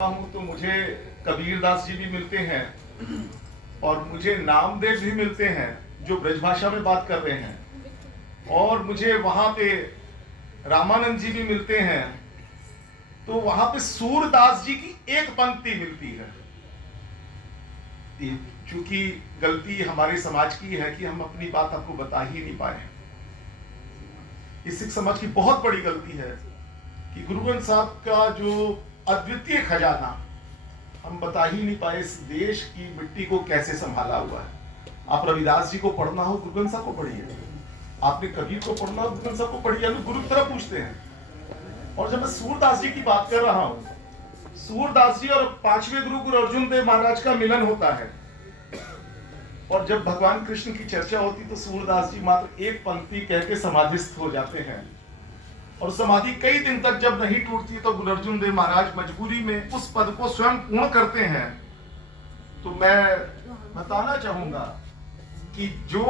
हूँ तो मुझे कबीरदास जी भी मिलते हैं और मुझे नामदेव भी मिलते हैं जो ब्रजभाषा में बात कर रहे हैं, और मुझे वहां पे रामानंद जी भी मिलते हैं। तो वहां पे सूरदास जी की एक पंक्ति मिलती है। चूंकि गलती हमारे समाज की है कि हम अपनी बात आपको बता ही नहीं पाए। इस सिख समाज की बहुत बड़ी गलती है कि गुरु ग्रंथ साहब का जो अद्वितीय खजाना हम बता ही नहीं पाए। इस देश की मिट्टी को कैसे संभाला हुआ है। आप रविदास जी को पढ़ना हो गुरु ग्रंथ साहब को पढ़िए, आपने कबीर को पढ़ना हो गुरु ग्रंथ साहब को पढ़िए, गुरु की तरह पूछते हैं। और जब मैं सूरदास जी की बात कर रहा हूं, सूरदास जी और पांचवें गुरु गुरु अर्जुन देव महाराज का मिलन होता है, और जब भगवान कृष्ण की चर्चा होती तो सूरदास जी मात्र एक पंक्ति कह के समाधिस्थ हो जाते हैं, और समाधि कई दिन तक जब नहीं टूटती तो गुरु अर्जुन देव महाराज मजबूरी में उस पद को स्वयं पूर्ण करते हैं। तो मैं बताना चाहूंगा कि जो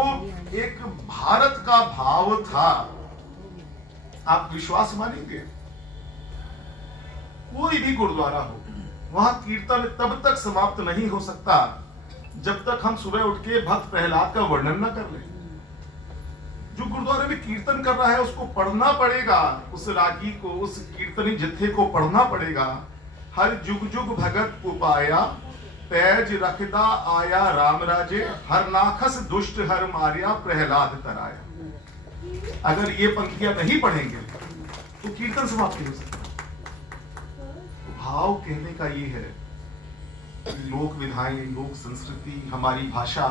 एक भारत का भाव था, आप विश्वास मानेंगे, कोई भी गुरुद्वारा हो वहां कीर्तन तब तक समाप्त नहीं हो सकता जब तक हम सुबह उठ के भक्त प्रहलाद का वर्णन न कर लें। जो गुरुद्वारे में कीर्तन कर रहा है उसको पढ़ना पड़ेगा, उस रागी को, उस कीर्तनी जत्थे को पढ़ना पड़ेगा। हर जुग जुग भगत उपाया, पैज रखदा आया राम राजे, हर नाखस दुष्ट हर मारिया प्रहलाद तराया। अगर ये पंक्तियां नहीं पढ़ेंगे तो कीर्तन समाप्त नहीं हो सकता। भाव कहने का ये है, लोक विधाएं, लोक संस्कृति, हमारी भाषा